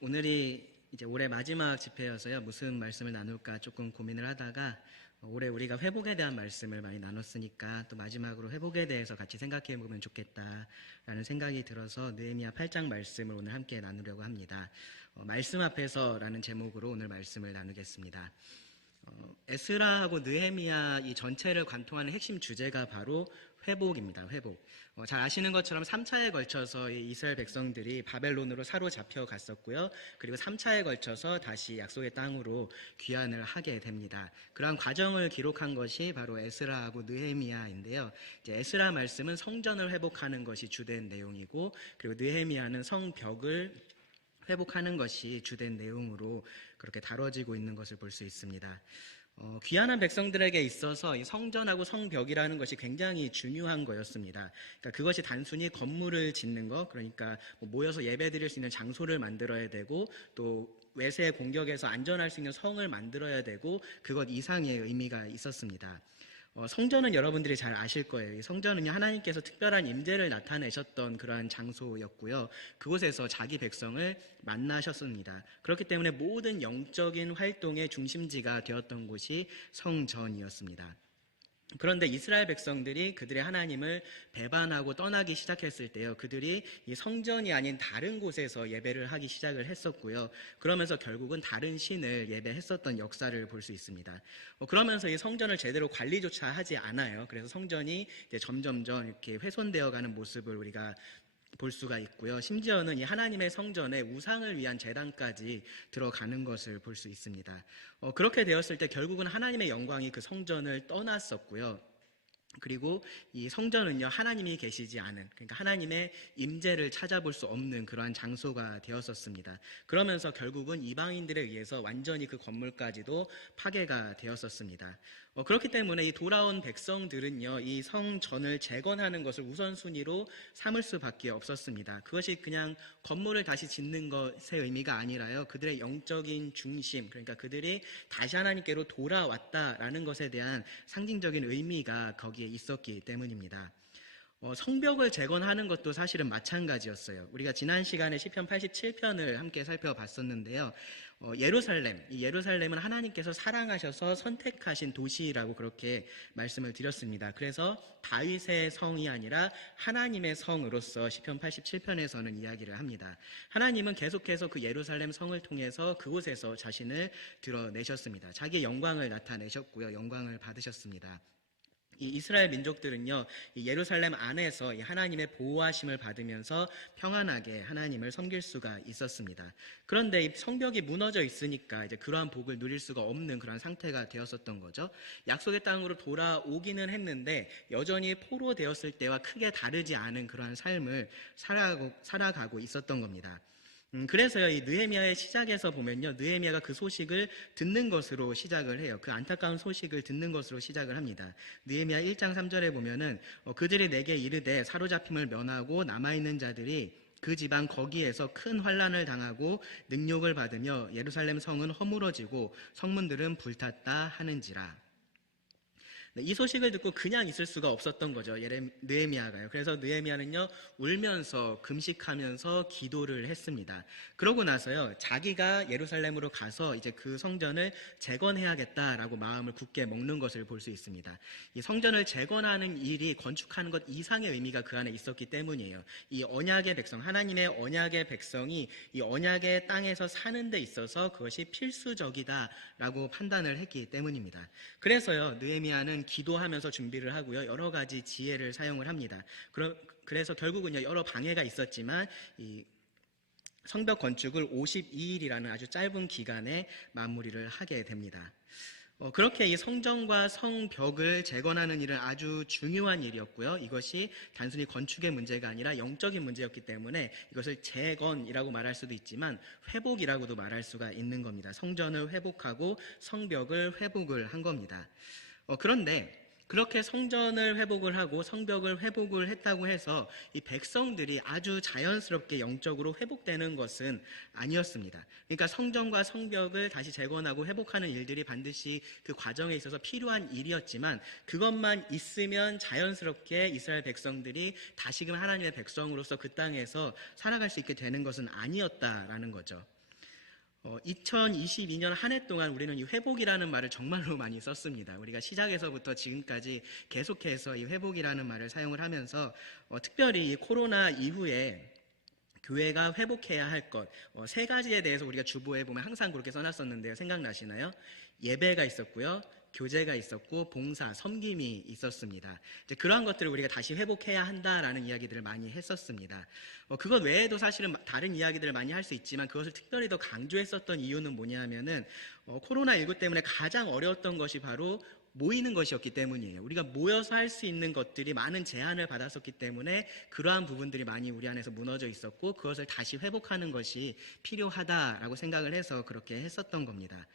오늘이 이제 올해 마지막 집회여서요. 무슨 말씀을 나눌까 조금 고민을 하다가 올해 우리가 회복에 대한 말씀을 많이 나눴으니까 또 마지막으로 회복에 대해서 같이 생각해 보면 좋겠다라는 생각이 들어서 느헤미야 8장 말씀을 오늘 함께 나누려고 합니다. 말씀 앞에서라는 제목으로 오늘 말씀을 나누겠습니다. 에스라하고 느헤미야 이 전체를 관통하는 핵심 주제가 바로 회복입니다. 회복. 잘 아시는 것처럼 3차에 걸쳐서 이스라엘 백성들이 바벨론으로 사로잡혀 갔었고요. 그리고 3차에 걸쳐서 다시 약속의 땅으로 귀환을 하게 됩니다. 그러한 과정을 기록한 것이 바로 에스라하고 느헤미야인데요. 이제 에스라 말씀은 성전을 회복하는 것이 주된 내용이고, 그리고 느헤미야는 성벽을 회복하는 것이 주된 내용으로 그렇게 다뤄지고 있는 것을 볼 수 있습니다. 귀환한 백성들에게 있어서 이 성전하고 성벽이라는 것이 굉장히 중요한 거였습니다. 그러니까 그것이 단순히 건물을 짓는 것, 그러니까 모여서 예배드릴 수 있는 장소를 만들어야 되고, 또 외세의 공격에서 안전할 수 있는 성을 만들어야 되고, 그것 이상의 의미가 있었습니다. 성전은 여러분들이 잘 아실 거예요. 이 성전은요, 하나님께서 특별한 임재를 나타내셨던 그러한 장소였고요. 그곳에서 자기 백성을 만나셨습니다. 그렇기 때문에 모든 영적인 활동의 중심지가 되었던 곳이 성전이었습니다. 그런데 이스라엘 백성들이 그들의 하나님을 배반하고 떠나기 시작했을 때요, 그들이 이 성전이 아닌 다른 곳에서 예배를 하기 시작을 했었고요. 그러면서 결국은 다른 신을 예배했었던 역사를 볼 수 있습니다. 그러면서 이 성전을 제대로 관리조차 하지 않아요. 그래서 성전이 이제 점점점 이렇게 훼손되어 가는 모습을 우리가 볼 수가 있고요. 심지어는 이 하나님의 성전에 우상을 위한 제단까지 들어가는 것을 볼 수 있습니다. 그렇게 되었을 때 결국은 하나님의 영광이 그 성전을 떠났었고요. 그리고 이 성전은요, 하나님이 계시지 않은, 그러니까 하나님의 임재를 찾아볼 수 없는 그러한 장소가 되었었습니다. 그러면서 결국은 이방인들에 의해서 완전히 그 건물까지도 파괴가 되었었습니다. 그렇기 때문에 이 돌아온 백성들은요, 이 성전을 재건하는 것을 우선순위로 삼을 수밖에 없었습니다. 그것이 그냥 건물을 다시 짓는 것의 의미가 아니라요, 그들의 영적인 중심, 그러니까 그들이 다시 하나님께로 돌아왔다라는 것에 대한 상징적인 의미가 거기에 있었기 때문입니다. 성벽을 재건하는 것도 사실은 마찬가지였어요. 우리가 지난 시간에 시편 87편을 함께 살펴봤었는데요. 이 예루살렘은 하나님께서 사랑하셔서 선택하신 도시라고 그렇게 말씀을 드렸습니다. 그래서 다윗의 성이 아니라 하나님의 성으로서 시편 87편에서는 이야기를 합니다. 하나님은 계속해서 그 예루살렘 성을 통해서 그곳에서 자신을 드러내셨습니다. 자기의 영광을 나타내셨고요. 영광을 받으셨습니다. 이 이스라엘 민족들은요, 이 예루살렘 안에서 이 하나님의 보호하심을 받으면서 평안하게 하나님을 섬길 수가 있었습니다. 그런데 이 성벽이 무너져 있으니까 이제 그러한 복을 누릴 수가 없는 그런 상태가 되었었던 거죠. 약속의 땅으로 돌아오기는 했는데 여전히 포로되었을 때와 크게 다르지 않은 그러한 삶을 살아가고 있었던 겁니다. 그래서요, 이 느헤미야의 시작에서 보면요, 느헤미야가 그 소식을 듣는 것으로 시작을 해요. 그 안타까운 소식을 듣는 것으로 시작을 합니다. 느헤미야 1장 3절에 보면은 그들이 내게 이르되 사로잡힘을 면하고 남아있는 자들이 그 지방 거기에서 큰 환난을 당하고 능욕을 받으며 예루살렘 성은 허물어지고 성문들은 불탔다 하는지라. 이 소식을 듣고 그냥 있을 수가 없었던 거죠. 느헤미야가요. 그래서 느헤미야는요, 울면서 금식하면서 기도를 했습니다. 그러고 나서요, 자기가 예루살렘으로 가서 이제 그 성전을 재건해야겠다라고 마음을 굳게 먹는 것을 볼 수 있습니다. 이 성전을 재건하는 일이 건축하는 것 이상의 의미가 그 안에 있었기 때문이에요. 이 언약의 백성, 하나님의 언약의 백성이 이 언약의 땅에서 사는 데 있어서 그것이 필수적이다라고 판단을 했기 때문입니다. 그래서요, 느헤미야는 기도하면서 준비를 하고요, 여러 가지 지혜를 사용을 합니다. 그래서 결국은요, 여러 방해가 있었지만 이 성벽 건축을 52일이라는 아주 짧은 기간에 마무리를 하게 됩니다. 그렇게 이 성전과 성벽을 재건하는 일은 아주 중요한 일이었고요. 이것이 단순히 건축의 문제가 아니라 영적인 문제였기 때문에 이것을 재건이라고 말할 수도 있지만 회복이라고도 말할 수가 있는 겁니다. 성전을 회복하고 성벽을 회복을 한 겁니다. 그런데 그렇게 성전을 회복을 하고 성벽을 회복을 했다고 해서 이 백성들이 아주 자연스럽게 영적으로 회복되는 것은 아니었습니다. 그러니까 성전과 성벽을 다시 재건하고 회복하는 일들이 반드시 그 과정에 있어서 필요한 일이었지만 그것만 있으면 자연스럽게 이스라엘 백성들이 다시금 하나님의 백성으로서 그 땅에서 살아갈 수 있게 되는 것은 아니었다라는 거죠. 2022년 한 해 동안 우리는 이 회복이라는 말을 정말로 많이 썼습니다. 우리가 시작에서부터 지금까지 계속해서 이 회복이라는 말을 사용을 하면서 특별히 이 코로나 이후에 교회가 회복해야 할 것, 세 가지에 대해서 우리가 주보에 보면 항상 그렇게 써놨었는데요. 생각나시나요? 예배가 있었고요. 교제가 있었고 봉사, 섬김이 있었습니다. 이제 그러한 것들을 우리가 다시 회복해야 한다라는 이야기들을 많이 했었습니다. 그것 외에도 사실은 다른 이야기들을 많이 할 수 있지만 그것을 특별히 더 강조했었던 이유는 뭐냐면은 코로나19 때문에 가장 어려웠던 것이 바로 모이는 것이었기 때문이에요. 우리가 모여서 할 수 있는 것들이 많은 제한을 받았었기 때문에 그러한 부분들이 많이 우리 안에서 무너져 있었고 그것을 다시 회복하는 것이 필요하다라고 생각을 해서 그렇게 했었던 겁니다.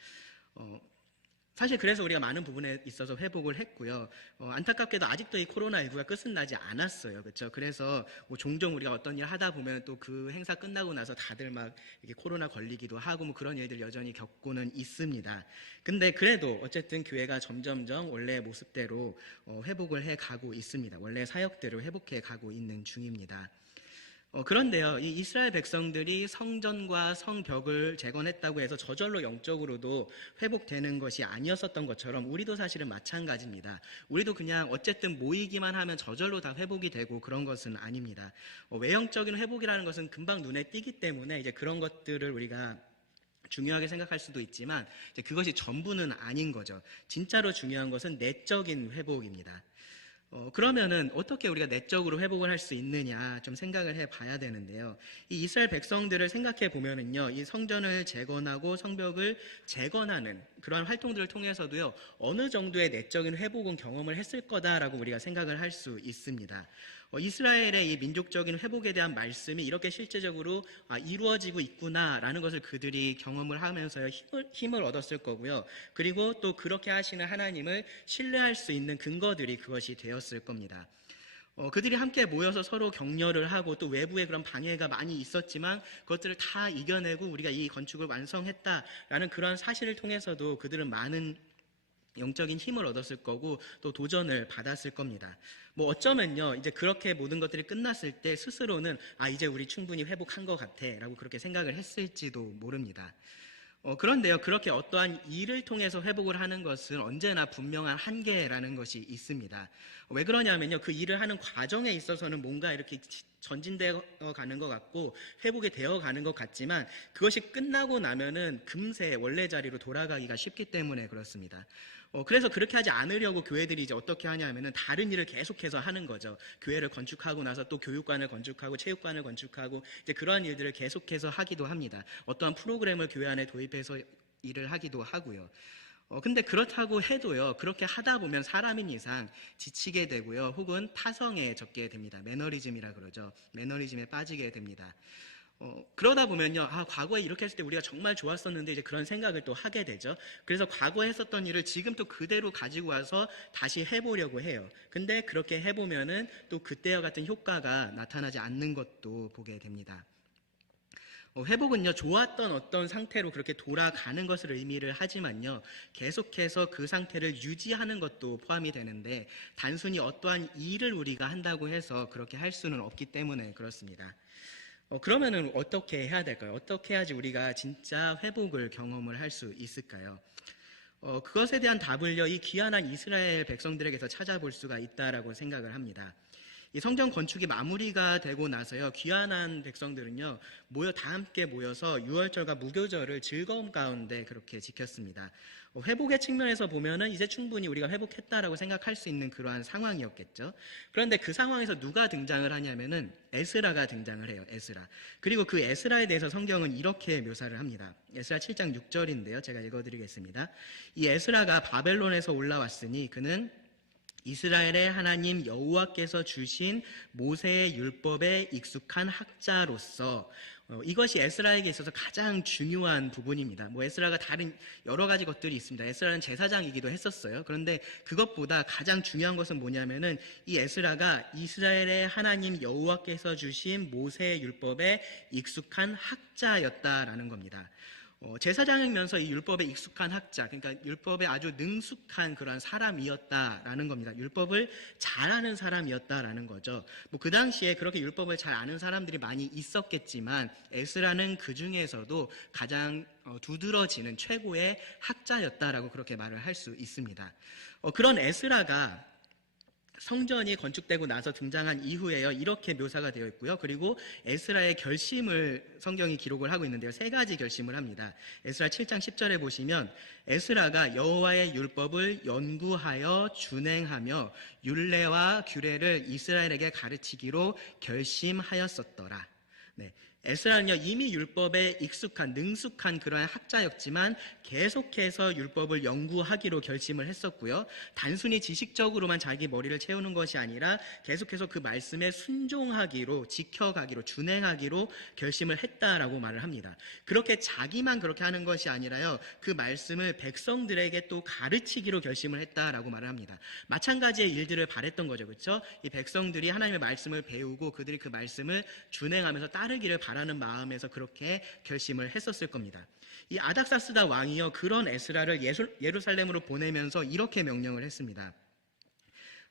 사실 그래서 우리가 많은 부분에 있어서 회복을 했고요. 안타깝게도 아직도 이 코로나19가 끝은 나지 않았어요. 그렇죠? 그래서 종종 우리가 어떤 일 하다 보면 또 그 행사 끝나고 나서 다들 막 이렇게 코로나 걸리기도 하고 뭐 그런 일들 여전히 겪고는 있습니다. 근데 그래도 어쨌든 교회가 점점점 원래의 모습대로 회복을 해 가고 있습니다. 원래 사역대로 회복해 가고 있는 중입니다. 그런데요, 이 이스라엘 백성들이 성전과 성벽을 재건했다고 해서 저절로 영적으로도 회복되는 것이 아니었었던 것처럼 우리도 사실은 마찬가지입니다. 우리도 그냥 어쨌든 모이기만 하면 저절로 다 회복이 되고 그런 것은 아닙니다. 외형적인 회복이라는 것은 금방 눈에 띄기 때문에 이제 그런 것들을 우리가 중요하게 생각할 수도 있지만 이제 그것이 전부는 아닌 거죠. 진짜로 중요한 것은 내적인 회복입니다. 그러면은 어떻게 우리가 내적으로 회복을 할 수 있느냐 좀 생각을 해봐야 되는데요. 이 이스라엘 백성들을 생각해 보면은요, 이 성전을 재건하고 성벽을 재건하는 그러한 활동들을 통해서도요, 어느 정도의 내적인 회복은 경험을 했을 거다라고 우리가 생각을 할 수 있습니다. 이스라엘의 이 민족적인 회복에 대한 말씀이 이렇게 실제적으로 이루어지고 있구나라는 것을 그들이 경험을 하면서 힘을 얻었을 거고요. 그리고 또 그렇게 하시는 하나님을 신뢰할 수 있는 근거들이 그것이 되었을 겁니다. 그들이 함께 모여서 서로 격려를 하고 또 외부에 그런 방해가 많이 있었지만 그것들을 다 이겨내고 우리가 이 건축을 완성했다라는 그런 사실을 통해서도 그들은 많은 영적인 힘을 얻었을 거고 또 도전을 받았을 겁니다. 뭐 어쩌면요, 이제 그렇게 모든 것들이 끝났을 때 스스로는 이제 우리 충분히 회복한 것 같아 라고 그렇게 생각을 했을지도 모릅니다. 그런데요, 그렇게 어떠한 일을 통해서 회복을 하는 것은 언제나 분명한 한계라는 것이 있습니다. 왜 그러냐면요, 그 일을 하는 과정에 있어서는 뭔가 이렇게 전진되어 가는 것 같고 회복이 되어 가는 것 같지만 그것이 끝나고 나면은 금세 원래 자리로 돌아가기가 쉽기 때문에 그렇습니다. 그래서 그렇게 하지 않으려고 교회들이 이제 어떻게 하냐면은 다른 일을 계속해서 하는 거죠. 교회를 건축하고 나서 또 교육관을 건축하고 체육관을 건축하고 이제 그러한 일들을 계속해서 하기도 합니다. 어떠한 프로그램을 교회 안에 도입해서 일을 하기도 하고요. 근데 그렇다고 해도요, 그렇게 하다 보면 사람인 이상 지치게 되고요, 혹은 타성에 젖게 됩니다. 매너리즘이라 그러죠. 매너리즘에 빠지게 됩니다. 그러다 보면요, 과거에 이렇게 했을 때 우리가 정말 좋았었는데 이제 그런 생각을 또 하게 되죠. 그래서 과거에 했었던 일을 지금 또 그대로 가지고 와서 다시 해보려고 해요. 근데 그렇게 해보면은 또 그때와 같은 효과가 나타나지 않는 것도 보게 됩니다. 회복은요, 좋았던 어떤 상태로 그렇게 돌아가는 것을 의미를 하지만요, 계속해서 그 상태를 유지하는 것도 포함이 되는데 단순히 어떠한 일을 우리가 한다고 해서 그렇게 할 수는 없기 때문에 그렇습니다. 그러면은 어떻게 해야 될까요? 어떻게 해야지 우리가 진짜 회복을 경험을 할 수 있을까요? 그것에 대한 답을요, 이 귀환한 이스라엘 백성들에게서 찾아볼 수가 있다라고 생각을 합니다. 이 성전 건축이 마무리가 되고 나서요, 귀환한 백성들은요, 다 함께 모여서 유월절과 무교절을 즐거움 가운데 그렇게 지켰습니다. 회복의 측면에서 보면은 이제 충분히 우리가 회복했다라고 생각할 수 있는 그러한 상황이었겠죠. 그런데 그 상황에서 누가 등장을 하냐면은 에스라가 등장을 해요. 에스라. 그리고 그 에스라에 대해서 성경은 이렇게 묘사를 합니다. 에스라 7장 6절인데요. 제가 읽어드리겠습니다. 이 에스라가 바벨론에서 올라왔으니 그는 이스라엘의 하나님 여호와께서 주신 모세의 율법에 익숙한 학자로서 이것이 에스라에게 있어서 가장 중요한 부분입니다. 뭐 에스라가 다른 여러 가지 것들이 있습니다. 에스라는 제사장이기도 했었어요. 그런데 그것보다 가장 중요한 것은 뭐냐면은 이 에스라가 이스라엘의 하나님 여호와께서 주신 모세의 율법에 익숙한 학자였다라는 겁니다. 제사장이면서 이 율법에 익숙한 학자, 그러니까 율법에 아주 능숙한 그런 사람이었다라는 겁니다. 율법을 잘 아는 사람이었다라는 거죠. 뭐 그 당시에 그렇게 율법을 잘 아는 사람들이 많이 있었겠지만 에스라는 그 중에서도 가장 두드러지는 최고의 학자였다라고 그렇게 말을 할 수 있습니다. 그런 에스라가 성전이 건축되고 나서 등장한 이후에요. 이렇게 묘사가 되어 있고요. 그리고 에스라의 결심을 성경이 기록을 하고 있는데요. 세 가지 결심을 합니다. 에스라 7장 10절에 보시면 에스라가 여호와의 율법을 연구하여 준행하며 율례와 규례를 이스라엘에게 가르치기로 결심하였었더라. 네. 에스라는요, 이미 율법에 익숙한, 능숙한 그러한 학자였지만 계속해서 율법을 연구하기로 결심을 했었고요. 단순히 지식적으로만 자기 머리를 채우는 것이 아니라 계속해서 그 말씀에 순종하기로, 지켜가기로, 준행하기로 결심을 했다라고 말을 합니다. 그렇게 자기만 그렇게 하는 것이 아니라요, 그 말씀을 백성들에게 또 가르치기로 결심을 했다라고 말을 합니다. 마찬가지의 일들을 바랬던 거죠. 그렇죠? 이 백성들이 하나님의 말씀을 배우고 그들이 그 말씀을 준행하면서 따르기를 바라는 마음에서 그렇게 결심을 했었을 겁니다. 이 아닥사스다 왕이요, 그런 에스라를 예루살렘으로 보내면서 이렇게 명령을 했습니다.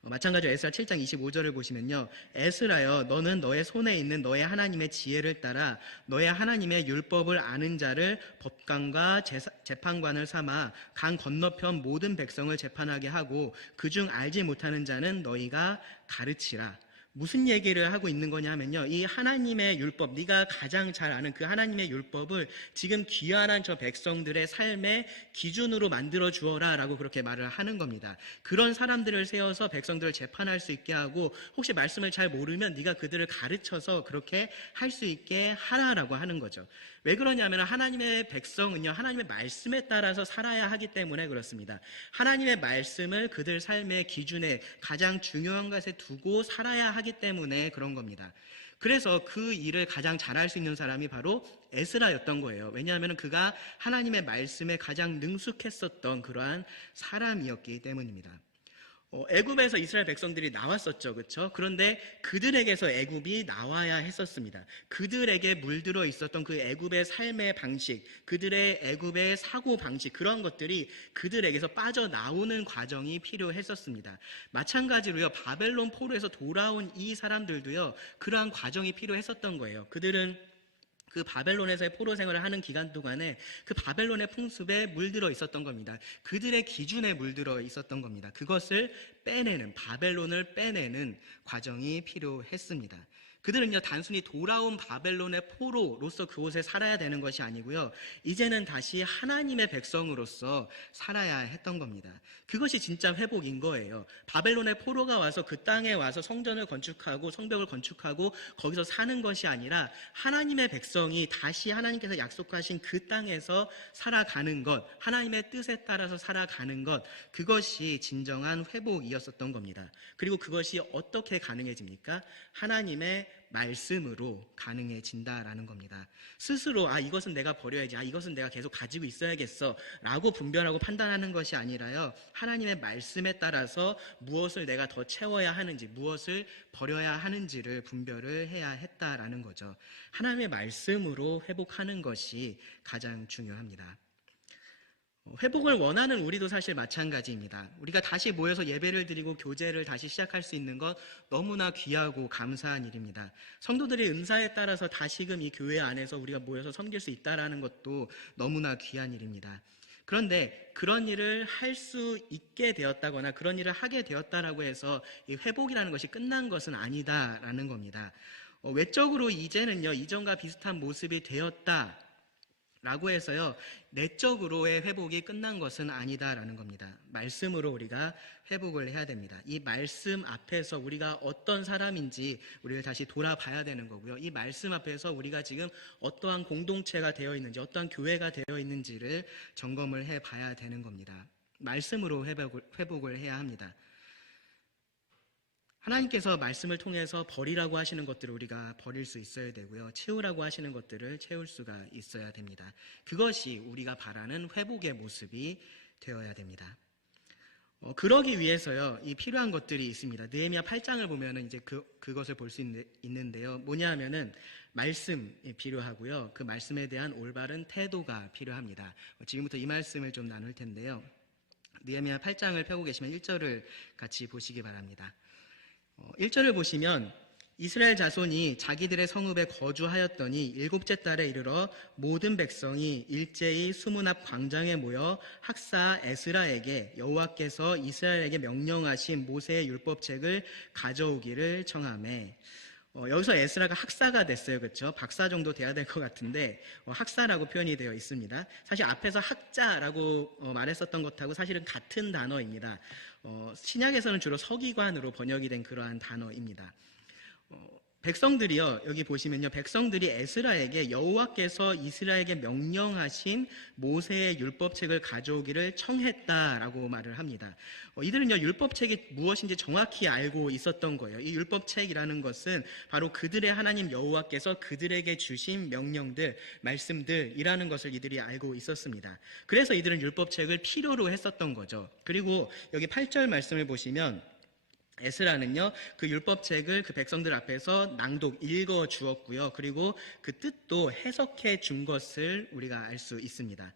마찬가지로 에스라 7장 25절을 보시면요, 에스라여, 너는 너의 손에 있는 너의 하나님의 지혜를 따라 너의 하나님의 율법을 아는 자를 법관과 재판관을 삼아 강 건너편 모든 백성을 재판하게 하고 그중 알지 못하는 자는 너희가 가르치라. 무슨 얘기를 하고 있는 거냐면요, 이 하나님의 율법, 네가 가장 잘 아는 그 하나님의 율법을 지금 귀환한 저 백성들의 삶의 기준으로 만들어 주어라 라고 그렇게 말을 하는 겁니다. 그런 사람들을 세워서 백성들을 재판할 수 있게 하고, 혹시 말씀을 잘 모르면 네가 그들을 가르쳐서 그렇게 할 수 있게 하라라고 하는 거죠. 왜 그러냐면 하나님의 백성은요, 하나님의 말씀에 따라서 살아야 하기 때문에 그렇습니다. 하나님의 말씀을 그들 삶의 기준에 가장 중요한 것에 두고 살아야 하기 때문에 그런 겁니다. 그래서 그 일을 가장 잘할 수 있는 사람이 바로 에스라였던 거예요. 왜냐하면 그가 하나님의 말씀에 가장 능숙했었던 그러한 사람이었기 때문입니다. 애굽에서 이스라엘 백성들이 나왔었죠. 그렇죠? 그런데 그들에게서 애굽이 나와야 했었습니다. 그들에게 물들어 있었던 그 애굽의 삶의 방식, 그들의 애굽의 사고 방식, 그런 것들이 그들에게서 빠져나오는 과정이 필요했었습니다. 마찬가지로요, 바벨론 포로에서 돌아온 이 사람들도요, 그러한 과정이 필요했었던 거예요. 그들은 그 바벨론에서의 포로 생활을 하는 기간 동안에 그 바벨론의 풍습에 물들어 있었던 겁니다. 그들의 기준에 물들어 있었던 겁니다. 그것을 빼내는, 바벨론을 빼내는 과정이 필요했습니다. 그들은요, 단순히 돌아온 바벨론의 포로로서 그곳에 살아야 되는 것이 아니고요, 이제는 다시 하나님의 백성으로서 살아야 했던 겁니다. 그것이 진짜 회복인 거예요. 바벨론의 포로가 와서 그 땅에 와서 성전을 건축하고 성벽을 건축하고 거기서 사는 것이 아니라 하나님의 백성이 다시 하나님께서 약속하신 그 땅에서 살아가는 것, 하나님의 뜻에 따라서 살아가는 것, 그것이 진정한 회복이었었던 겁니다. 그리고 그것이 어떻게 가능해집니까? 하나님의 말씀으로 가능해진다라는 겁니다. 스스로 이것은 내가 버려야지, 이것은 내가 계속 가지고 있어야겠어 라고 분별하고 판단하는 것이 아니라요, 하나님의 말씀에 따라서 무엇을 내가 더 채워야 하는지, 무엇을 버려야 하는지를 분별을 해야 했다라는 거죠. 하나님의 말씀으로 회복하는 것이 가장 중요합니다. 회복을 원하는 우리도 사실 마찬가지입니다. 우리가 다시 모여서 예배를 드리고 교제를 다시 시작할 수 있는 것 너무나 귀하고 감사한 일입니다. 성도들의 은사에 따라서 다시금 이 교회 안에서 우리가 모여서 섬길 수 있다는 것도 너무나 귀한 일입니다. 그런데 그런 일을 할 수 있게 되었다거나 그런 일을 하게 되었다라고 해서 이 회복이라는 것이 끝난 것은 아니다라는 겁니다. 외적으로 이제는요, 이전과 비슷한 모습이 되었다 라고 해서요, 내적으로의 회복이 끝난 것은 아니다라는 겁니다. 말씀으로 우리가 회복을 해야 됩니다. 이 말씀 앞에서 우리가 어떤 사람인지 우리를 다시 돌아봐야 되는 거고요. 이 말씀 앞에서 우리가 지금 어떠한 공동체가 되어 있는지, 어떠한 교회가 되어 있는지를 점검을 해봐야 되는 겁니다. 말씀으로 회복을 해야 합니다. 하나님께서 말씀을 통해서 버리라고 하시는 것들을 우리가 버릴 수 있어야 되고요. 채우라고 하시는 것들을 채울 수가 있어야 됩니다. 그것이 우리가 바라는 회복의 모습이 되어야 됩니다. 그러기 위해서요, 이 필요한 것들이 있습니다. 느헤미야 8장을 보면은 이제 그것을 볼 수 있는데요. 뭐냐 하면은 말씀이 필요하고요. 그 말씀에 대한 올바른 태도가 필요합니다. 지금부터 이 말씀을 좀 나눌 텐데요. 느헤미야 8장을 펴고 계시면 1절을 같이 보시기 바랍니다. 1절을 보시면 이스라엘 자손이 자기들의 성읍에 거주하였더니 7째 달에 이르러 모든 백성이 일제히 수문 앞 광장에 모여 학사 에스라에게 여호와께서 이스라엘에게 명령하신 모세의 율법책을 가져오기를 청하매. 여기서 에스라가 학사가 됐어요. 그렇죠? 박사 정도 돼야 될 것 같은데 학사라고 표현이 되어 있습니다. 사실 앞에서 학자라고 말했었던 것하고 사실은 같은 단어입니다. 신약에서는 주로 서기관으로 번역이 된 그러한 단어입니다. 백성들이요, 여기 보시면요, 백성들이 에스라에게 여호와께서 이스라엘에게 명령하신 모세의 율법책을 가져오기를 청했다라고 말을 합니다. 이들은요, 율법책이 무엇인지 정확히 알고 있었던 거예요. 이 율법책이라는 것은 바로 그들의 하나님 여호와께서 그들에게 주신 명령들, 말씀들이라는 것을 이들이 알고 있었습니다. 그래서 이들은 율법책을 필요로 했었던 거죠. 그리고 여기 8절 말씀을 보시면 에스라는요, 그 율법책을 그 백성들 앞에서 낭독 읽어 주었고요. 그리고 그 뜻도 해석해 준 것을 우리가 알 수 있습니다.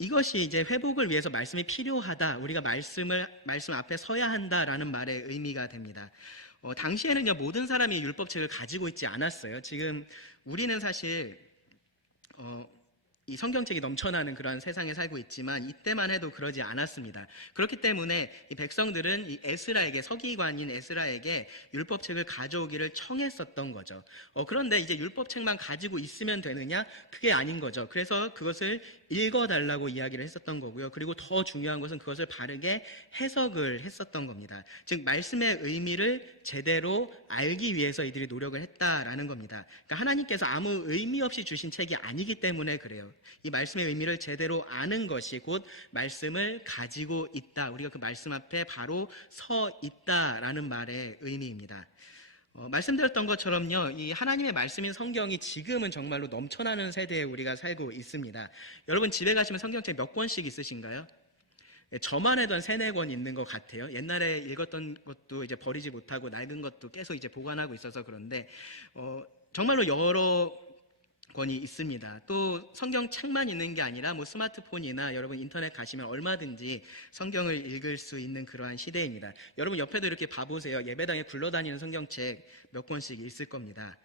이것이 이제 회복을 위해서 말씀이 필요하다, 우리가 말씀 앞에 서야 한다라는 말의 의미가 됩니다. 당시에는요, 모든 사람이 율법책을 가지고 있지 않았어요. 지금 우리는 사실 이 성경책이 넘쳐나는 그런 세상에 살고 있지만 이때만 해도 그러지 않았습니다. 그렇기 때문에 이 백성들은 이 에스라에게, 서기관인 에스라에게 율법책을 가져오기를 청했었던 거죠. 그런데 이제 율법책만 가지고 있으면 되느냐? 그게 아닌 거죠. 그래서 그것을 읽어달라고 이야기를 했었던 거고요. 그리고 더 중요한 것은 그것을 바르게 해석을 했었던 겁니다. 즉 말씀의 의미를 제대로 알기 위해서 이들이 노력을 했다라는 겁니다. 그러니까 하나님께서 아무 의미 없이 주신 책이 아니기 때문에 그래요. 이 말씀의 의미를 제대로 아는 것이 곧 말씀을 가지고 있다, 우리가 그 말씀 앞에 바로 서 있다라는 말의 의미입니다. 말씀드렸던 것처럼요, 이 하나님의 말씀인 성경이 지금은 정말로 넘쳐나는 세대에 우리가 살고 있습니다. 여러분 집에 가시면 성경책 몇 권씩 있으신가요? 저만 해도 한 3-4권 있는 것 같아요. 옛날에 읽었던 것도 이제 버리지 못하고 낡은 것도 계속 이제 보관하고 있어서 그런데 정말로 여러 권이 있습니다. 또 성경책만 있는 게 아니라 뭐 스마트폰이나 여러분 인터넷 가시면 얼마든지 성경을 읽을 수 있는 그러한 시대입니다. 여러분 옆에도 이렇게 봐보세요. 예배당에 굴러다니는 성경책 몇 권씩 있을 겁니다.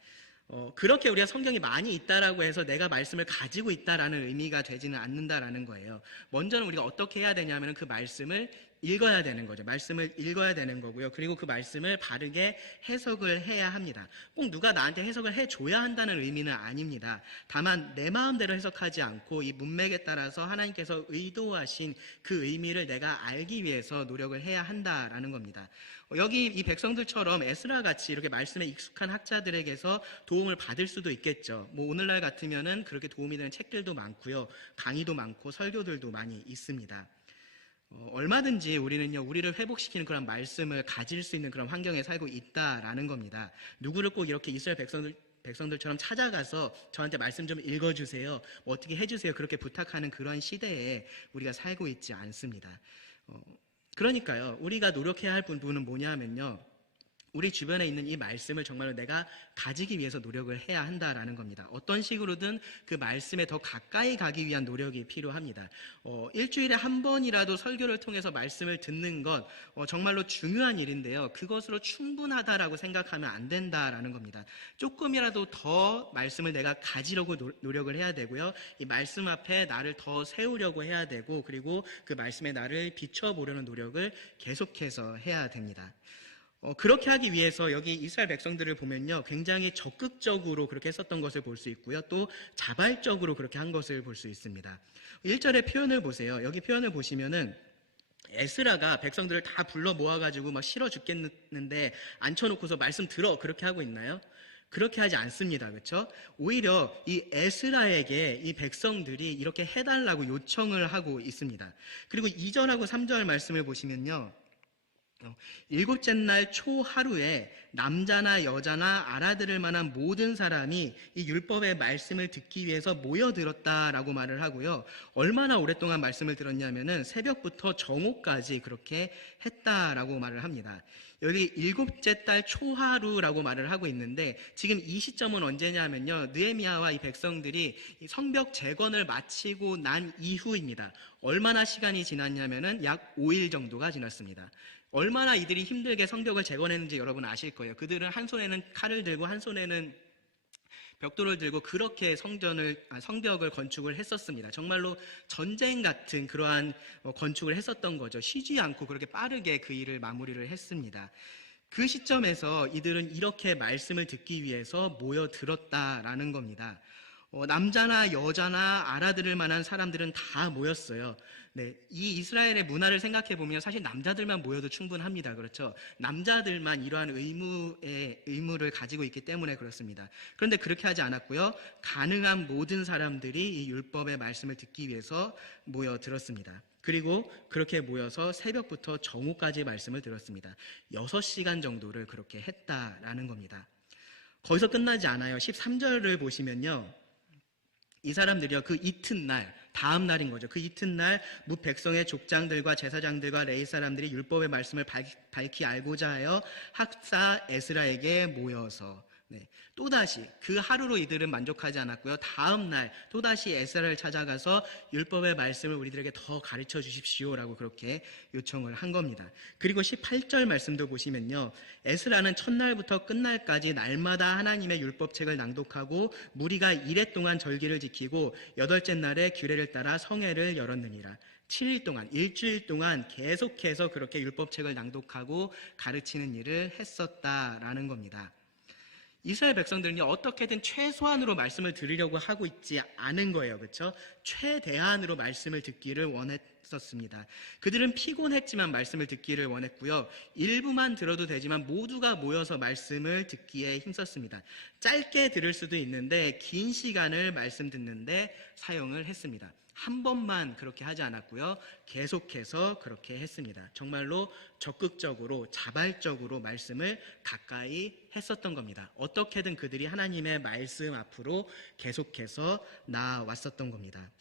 그렇게 우리가 성경이 많이 있다라고 해서 내가 말씀을 가지고 있다라는 의미가 되지는 않는다라는 거예요. 먼저는 우리가 어떻게 해야 되냐면 그 말씀을 읽어야 되는 거죠. 말씀을 읽어야 되는 거고요. 그리고 그 말씀을 바르게 해석을 해야 합니다. 꼭 누가 나한테 해석을 해줘야 한다는 의미는 아닙니다. 다만 내 마음대로 해석하지 않고 이 문맥에 따라서 하나님께서 의도하신 그 의미를 내가 알기 위해서 노력을 해야 한다라는 겁니다. 여기 이 백성들처럼 에스라 같이 이렇게 말씀에 익숙한 학자들에게서 도움을 받을 수도 있겠죠. 뭐 오늘날 같으면은 그렇게 도움이 되는 책들도 많고요. 강의도 많고 설교들도 많이 있습니다. 얼마든지 우리는요, 우리를 회복시키는 그런 말씀을 가질 수 있는 그런 환경에 살고 있다라는 겁니다. 누구를 꼭 이렇게 이스라엘 백성들처럼 찾아가서 저한테 말씀 좀 읽어주세요, 뭐 어떻게 해주세요, 그렇게 부탁하는 그런 시대에 우리가 살고 있지 않습니다. 그러니까요, 우리가 노력해야 할 부분은 뭐냐 하면요, 우리 주변에 있는 이 말씀을 정말로 내가 가지기 위해서 노력을 해야 한다라는 겁니다. 어떤 식으로든 그 말씀에 더 가까이 가기 위한 노력이 필요합니다. 일주일에 한 번이라도 설교를 통해서 말씀을 듣는 것 정말로 중요한 일인데요. 그것으로 충분하다라고 생각하면 안 된다라는 겁니다. 조금이라도 더 말씀을 내가 가지려고 노력을 해야 되고요. 이 말씀 앞에 나를 더 세우려고 해야 되고, 그리고 그 말씀에 나를 비춰보려는 노력을 계속해서 해야 됩니다. 그렇게 하기 위해서 여기 이스라엘 백성들을 보면요, 굉장히 적극적으로 그렇게 했었던 것을 볼 수 있고요, 또 자발적으로 그렇게 한 것을 볼 수 있습니다. 1절의 표현을 보세요. 여기 표현을 보시면은 에스라가 백성들을 다 불러 모아가지고 막 싫어 죽겠는데 앉혀놓고서 말씀 들어, 그렇게 하고 있나요? 그렇게 하지 않습니다. 그렇죠? 오히려 이 에스라에게 이 백성들이 이렇게 해달라고 요청을 하고 있습니다. 그리고 2절하고 3절 말씀을 보시면요, 일곱째 날 초하루에 남자나 여자나 알아들을 만한 모든 사람이 이 율법의 말씀을 듣기 위해서 모여들었다라고 말을 하고요. 얼마나 오랫동안 말씀을 들었냐면은 새벽부터 정오까지 그렇게 했다라고 말을 합니다. 여기 일곱째 달 초하루라고 말을 하고 있는데 지금 이 시점은 언제냐면요. 느헤미야와 이 백성들이 이 성벽 재건을 마치고 난 이후입니다. 얼마나 시간이 지났냐면은 약 5일 정도가 지났습니다. 얼마나 이들이 힘들게 성벽을 재건했는지 여러분 아실 거예요. 그들은 한 손에는 칼을 들고 한 손에는 벽돌을 들고 그렇게 성벽을 건축을 했었습니다. 정말로 전쟁 같은 그러한 건축을 했었던 거죠. 쉬지 않고 그렇게 빠르게 그 일을 마무리를 했습니다. 그 시점에서 이들은 이렇게 말씀을 듣기 위해서 모여들었다라는 겁니다. 남자나 여자나 알아들을 만한 사람들은 다 모였어요. 네, 이 이스라엘의 문화를 생각해 보면 사실 남자들만 모여도 충분합니다. 그렇죠? 남자들만 이러한 의무를 가지고 있기 때문에 그렇습니다. 그런데 그렇게 하지 않았고요. 가능한 모든 사람들이 이 율법의 말씀을 듣기 위해서 모여들었습니다. 그리고 그렇게 모여서 새벽부터 정오까지 말씀을 들었습니다. 6시간 정도를 그렇게 했다라는 겁니다. 거기서 끝나지 않아요. 13절을 보시면요. 이 사람들이요, 그 이튿날, 다음 날인 거죠. 그 이튿날 뭇 백성의 족장들과 제사장들과 레위 사람들이 율법의 말씀을 밝히 알고자 하여 학사 에스라에게 모여서, 또다시 그 하루로 이들은 만족하지 않았고요. 다음 날 또다시 에스라를 찾아가서 율법의 말씀을 우리들에게 더 가르쳐 주십시오라고 그렇게 요청을 한 겁니다. 그리고 18절 말씀도 보시면요. 에스라는 첫날부터 끝날까지 날마다 하나님의 율법책을 낭독하고 무리가 이레 동안 절기를 지키고 여덟째 날에 규례를 따라 성회를 열었느니라. 7일 동안, 일주일 동안 계속해서 그렇게 율법책을 낭독하고 가르치는 일을 했었다라는 겁니다. 이스라엘 백성들은요, 어떻게든 최소한으로 말씀을 들으려고 하고 있지 않은 거예요. 그렇죠? 최대한으로 말씀을 듣기를 원했었습니다. 그들은 피곤했지만 말씀을 듣기를 원했고요. 일부만 들어도 되지만 모두가 모여서 말씀을 듣기에 힘썼습니다. 짧게 들을 수도 있는데 긴 시간을 말씀 듣는데 사용을 했습니다. 한 번만 그렇게 하지 않았고요. 계속해서 그렇게 했습니다. 정말로 적극적으로 자발적으로 말씀을 가까이 했었던 겁니다. 어떻게든 그들이 하나님의 말씀 앞으로 계속해서 나아왔었던 겁니다.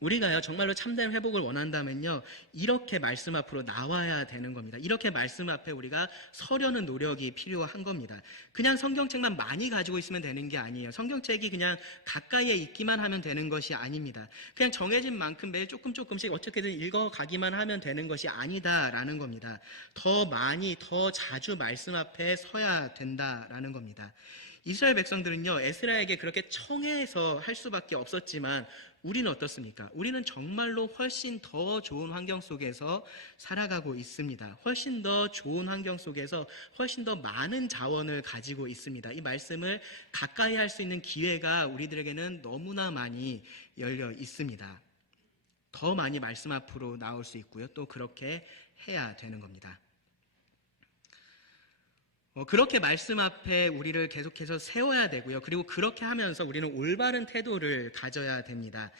우리가요, 정말로 참된 회복을 원한다면요, 이렇게 말씀 앞으로 나와야 되는 겁니다. 이렇게 말씀 앞에 우리가 서려는 노력이 필요한 겁니다. 그냥 성경책만 많이 가지고 있으면 되는 게 아니에요. 성경책이 그냥 가까이에 있기만 하면 되는 것이 아닙니다. 그냥 정해진 만큼 매일 조금씩 어떻게든 읽어가기만 하면 되는 것이 아니다라는 겁니다. 더 많이, 더 자주 말씀 앞에 서야 된다라는 겁니다. 이스라엘 백성들은요, 에스라에게 그렇게 청해서 할 수밖에 없었지만 우리는 어떻습니까? 우리는 정말로 훨씬 더 좋은 환경 속에서 살아가고 있습니다. 훨씬 더 좋은 환경 속에서 훨씬 더 많은 자원을 가지고 있습니다. 이 말씀을 가까이 할 수 있는 기회가 우리들에게는 너무나 많이 열려 있습니다. 더 많이 말씀 앞으로 나올 수 있고요. 또 그렇게 해야 되는 겁니다. 그렇게 말씀 앞에 우리를 계속해서 세워야 되고요. 그리고 그렇게 하면서 우리는 올바른 태도를 가져야 됩니다.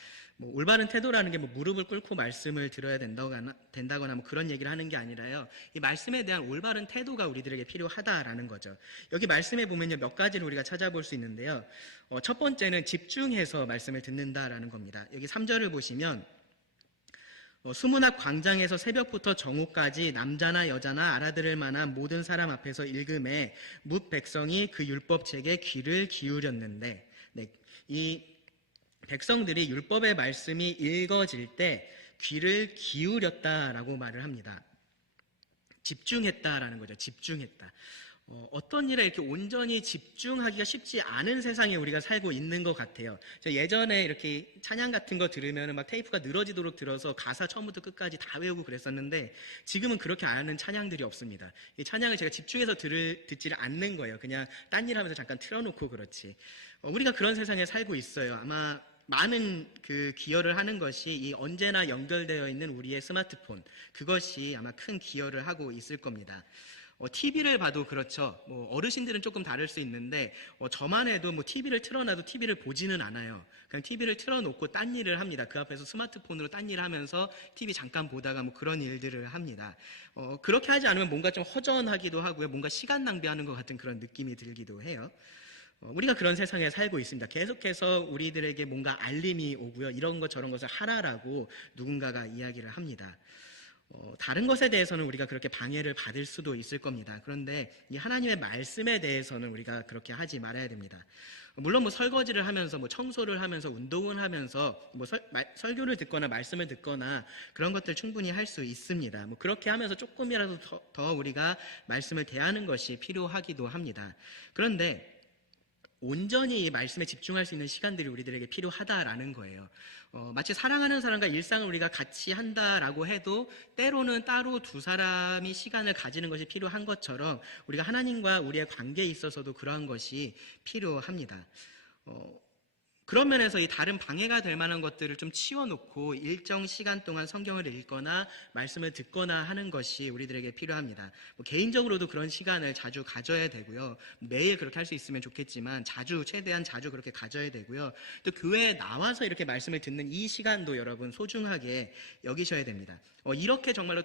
올바른 태도라는 게 무릎을 꿇고 말씀을 들어야 된다거나 그런 얘기를 하는 게 아니라요. 이 말씀에 대한 올바른 태도가 우리들에게 필요하다라는 거죠. 여기 말씀에 보면요, 몇 가지를 우리가 찾아볼 수 있는데요. 첫 번째는 집중해서 말씀을 듣는다라는 겁니다. 여기 3절을 보시면 수문학 광장에서 새벽부터 정오까지 남자나 여자나 알아들을 만한 모든 사람 앞에서 읽음에 뭇 백성이 그 율법책에 귀를 기울였는데, 이 백성들이 율법의 말씀이 읽어질 때 귀를 기울였다라고 말을 합니다. 집중했다라는 거죠. 집중했다. 어떤 일에 이렇게 온전히 집중하기가 쉽지 않은 세상에 우리가 살고 있는 것 같아요. 저 예전에 이렇게 찬양 같은 거 들으면 막 테이프가 늘어지도록 들어서 가사 처음부터 끝까지 다 외우고 그랬었는데 지금은 그렇게 안 하는 찬양들이 없습니다. 이 찬양을 제가 집중해서 듣지를 않는 거예요. 그냥 딴 일 하면서 잠깐 틀어놓고 그렇지. 우리가 그런 세상에 살고 있어요. 아마 많은 그 기여를 하는 것이 이 언제나 연결되어 있는 우리의 스마트폰, 그것이 아마 큰 기여를 하고 있을 겁니다. TV를 봐도 그렇죠. 어르신들은 조금 다를 수 있는데 저만 해도 TV를 틀어놔도 TV를 보지는 않아요. 그냥 TV를 틀어놓고 딴 일을 합니다. 그 앞에서 스마트폰으로 딴 일을 하면서 TV 잠깐 보다가 그런 일들을 합니다. 그렇게 하지 않으면 뭔가 좀 허전하기도 하고요. 뭔가 시간 낭비하는 것 같은 그런 느낌이 들기도 해요. 우리가 그런 세상에 살고 있습니다. 계속해서 우리들에게 뭔가 알림이 오고요. 이런 것 저런 것을 하라라고 누군가가 이야기를 합니다. 다른 것에 대해서는 우리가 그렇게 방해를 받을 수도 있을 겁니다. 그런데 이 하나님의 말씀에 대해서는 우리가 그렇게 하지 말아야 됩니다. 물론 설거지를 하면서 청소를 하면서 운동을 하면서 설교를 듣거나 말씀을 듣거나 그런 것들 충분히 할 수 있습니다. 그렇게 하면서 조금이라도 더 우리가 말씀을 대하는 것이 필요하기도 합니다. 그런데 온전히 이 말씀에 집중할 수 있는 시간들이 우리들에게 필요하다라는 거예요. 마치 사랑하는 사람과 일상을 우리가 같이 한다라고 해도 때로는 따로 두 사람이 시간을 가지는 것이 필요한 것처럼 우리가 하나님과 우리의 관계에 있어서도 그러한 것이 필요합니다. 그런 면에서 이 다른 방해가 될 만한 것들을 좀 치워놓고 일정 시간 동안 성경을 읽거나 말씀을 듣거나 하는 것이 우리들에게 필요합니다. 개인적으로도 그런 시간을 자주 가져야 되고요. 매일 그렇게 할 수 있으면 좋겠지만 최대한 자주 그렇게 가져야 되고요. 또 교회에 나와서 이렇게 말씀을 듣는 이 시간도 여러분 소중하게 여기셔야 됩니다. 이렇게 정말로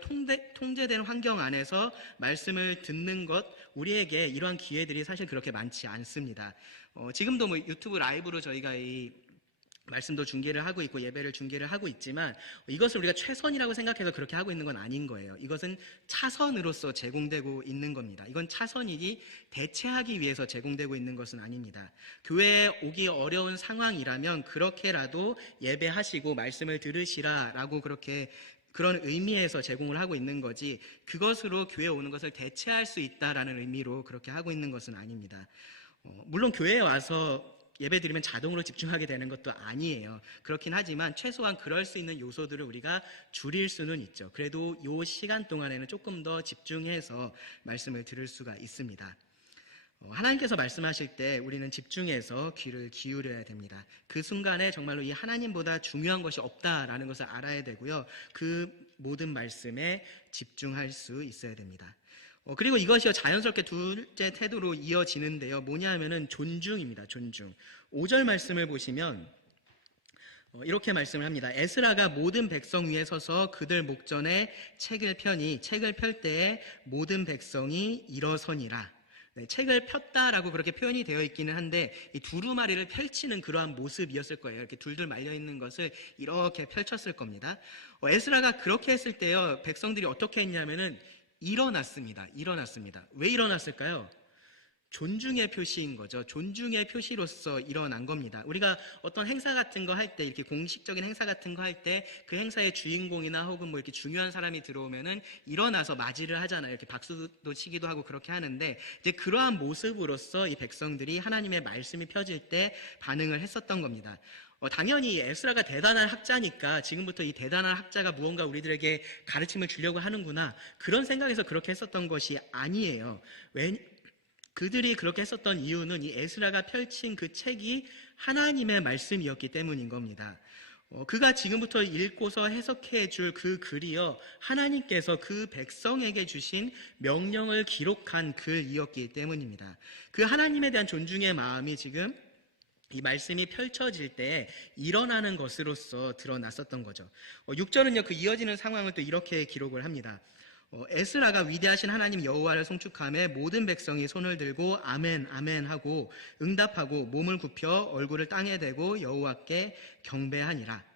통제된 환경 안에서 말씀을 듣는 것, 우리에게 이러한 기회들이 사실 그렇게 많지 않습니다. 지금도 유튜브 라이브로 저희가 이 말씀도 중계를 하고 있고 예배를 중계를 하고 있지만 이것을 우리가 최선이라고 생각해서 그렇게 하고 있는 건 아닌 거예요. 이것은 차선으로서 제공되고 있는 겁니다. 이건 차선이지 대체하기 위해서 제공되고 있는 것은 아닙니다. 교회에 오기 어려운 상황이라면 그렇게라도 예배하시고 말씀을 들으시라라고 그런 의미에서 제공을 하고 있는 거지 그것으로 교회에 오는 것을 대체할 수 있다라는 의미로 그렇게 하고 있는 것은 아닙니다. 물론 교회에 와서 예배 드리면 자동으로 집중하게 되는 것도 아니에요. 그렇긴 하지만 최소한 그럴 수 있는 요소들을 우리가 줄일 수는 있죠. 그래도 이 시간 동안에는 조금 더 집중해서 말씀을 들을 수가 있습니다. 하나님께서 말씀하실 때 우리는 집중해서 귀를 기울여야 됩니다. 그 순간에 정말로 이 하나님보다 중요한 것이 없다라는 것을 알아야 되고요. 그 모든 말씀에 집중할 수 있어야 됩니다. 그리고 이것이 자연스럽게 둘째 태도로 이어지는데요. 뭐냐 하면은 존중입니다. 존중. 5절 말씀을 보시면 이렇게 말씀을 합니다. 에스라가 모든 백성 위에 서서 그들 목전에 책을 펴니 책을 펼 때에 모든 백성이 일어서니라. 네, 책을 폈다라고 그렇게 표현이 되어 있기는 한데 이 두루마리를 펼치는 그러한 모습이었을 거예요. 이렇게 둘둘 말려 있는 것을 이렇게 펼쳤을 겁니다. 에스라가 그렇게 했을 때요. 백성들이 어떻게 했냐면은 일어났습니다. 왜 일어났을까요? 존중의 표시인 거죠. 존중의 표시로서 일어난 겁니다. 우리가 어떤 행사 같은 거 할 때, 이렇게 공식적인 행사 같은 거 할 때, 그 행사의 주인공이나 혹은 이렇게 중요한 사람이 들어오면은 일어나서 맞이를 하잖아요. 이렇게 박수도 치기도 하고 그렇게 하는데, 이제 그러한 모습으로서 이 백성들이 하나님의 말씀이 펴질 때 반응을 했었던 겁니다. 당연히 에스라가 대단한 학자니까 지금부터 이 대단한 학자가 무언가 우리들에게 가르침을 주려고 하는구나 그런 생각에서 그렇게 했었던 것이 아니에요. 그들이 그렇게 했었던 이유는 이 에스라가 펼친 그 책이 하나님의 말씀이었기 때문인 겁니다. 그가 지금부터 읽고서 해석해 줄 그 글이요 하나님께서 그 백성에게 주신 명령을 기록한 글이었기 때문입니다. 그 하나님에 대한 존중의 마음이 지금 이 말씀이 펼쳐질 때 일어나는 것으로서 드러났었던 거죠. 6절은요 그 이어지는 상황을 또 이렇게 기록을 합니다. 에스라가 위대하신 하나님 여호와를 송축하며 모든 백성이 손을 들고 아멘 아멘 하고 응답하고 몸을 굽혀 얼굴을 땅에 대고 여호와께 경배하니라.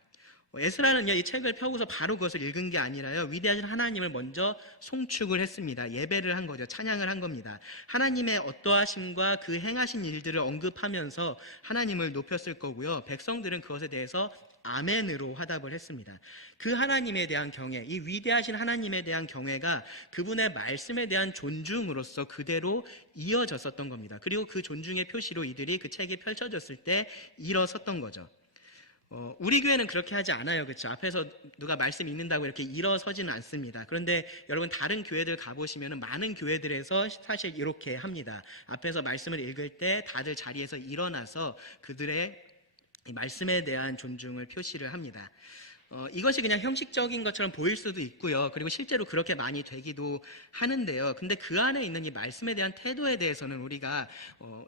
에스라는요 이 책을 펴고서 바로 그것을 읽은 게 아니라요 위대하신 하나님을 먼저 송축을 했습니다. 예배를 한 거죠. 찬양을 한 겁니다. 하나님의 어떠하심과 그 행하신 일들을 언급하면서 하나님을 높였을 거고요. 백성들은 그것에 대해서 아멘으로 화답을 했습니다. 그 하나님에 대한 경외, 이 위대하신 하나님에 대한 경외가 그분의 말씀에 대한 존중으로서 그대로 이어졌었던 겁니다. 그리고 그 존중의 표시로 이들이 그 책이 펼쳐졌을 때 일어섰던 거죠. 우리 교회는 그렇게 하지 않아요. 그렇죠? 앞에서 누가 말씀 읽는다고 이렇게 일어서지는 않습니다. 그런데 여러분 다른 교회들 가보시면 많은 교회들에서 사실 이렇게 합니다. 앞에서 말씀을 읽을 때 다들 자리에서 일어나서 그들의 이 말씀에 대한 존중을 표시를 합니다. 이것이 그냥 형식적인 것처럼 보일 수도 있고요. 그리고 실제로 그렇게 많이 되기도 하는데요. 근데 그 안에 있는 이 말씀에 대한 태도에 대해서는 우리가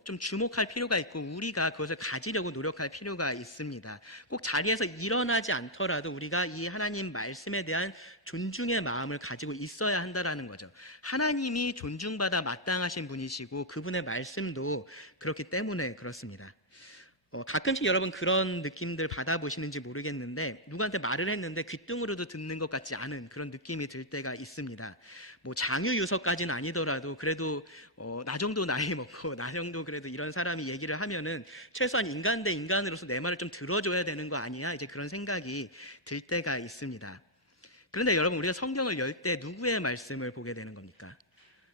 좀 주목할 필요가 있고 우리가 그것을 가지려고 노력할 필요가 있습니다. 꼭 자리에서 일어나지 않더라도 우리가 이 하나님 말씀에 대한 존중의 마음을 가지고 있어야 한다라는 거죠. 하나님이 존중받아 마땅하신 분이시고 그분의 말씀도 그렇기 때문에 그렇습니다. 가끔씩 여러분 그런 느낌들 받아보시는지 모르겠는데 누구한테 말을 했는데 귓등으로도 듣는 것 같지 않은 그런 느낌이 들 때가 있습니다. 뭐 장유유서까지는 아니더라도 그래도 나 정도 나이 먹고 나 정도 그래도 이런 사람이 얘기를 하면은 최소한 인간 대 인간으로서 내 말을 좀 들어줘야 되는 거 아니야? 이제 그런 생각이 들 때가 있습니다. 그런데 여러분 우리가 성경을 열 때 누구의 말씀을 보게 되는 겁니까?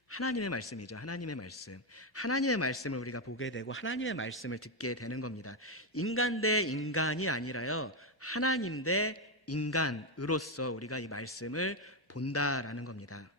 하나님의 말씀이죠. 하나님의 말씀. 하나님의 말씀을 우리가 보게 되고 하나님의 말씀을 듣게 되는 겁니다. 인간 대 인간이 아니라요. 하나님 대 인간으로서 우리가 이 말씀을 본다라는 겁니다.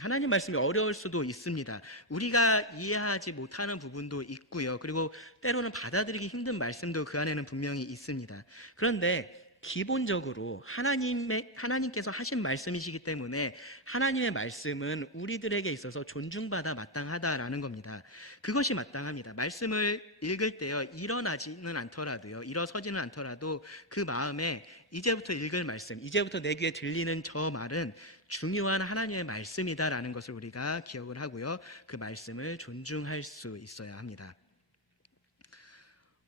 하나님 말씀이 어려울 수도 있습니다. 우리가 이해하지 못하는 부분도 있고요. 그리고 때로는 받아들이기 힘든 말씀도 그 안에는 분명히 있습니다. 그런데 기본적으로 하나님께서 하신 말씀이시기 때문에 하나님의 말씀은 우리들에게 있어서 존중받아 마땅하다라는 겁니다. 그것이 마땅합니다. 말씀을 읽을 때요, 일어나지는 않더라도요, 일어서지는 않더라도 그 마음에 이제부터 읽을 말씀, 이제부터 내 귀에 들리는 저 말은 중요한 하나님의 말씀이다라는 것을 우리가 기억을 하고요, 그 말씀을 존중할 수 있어야 합니다.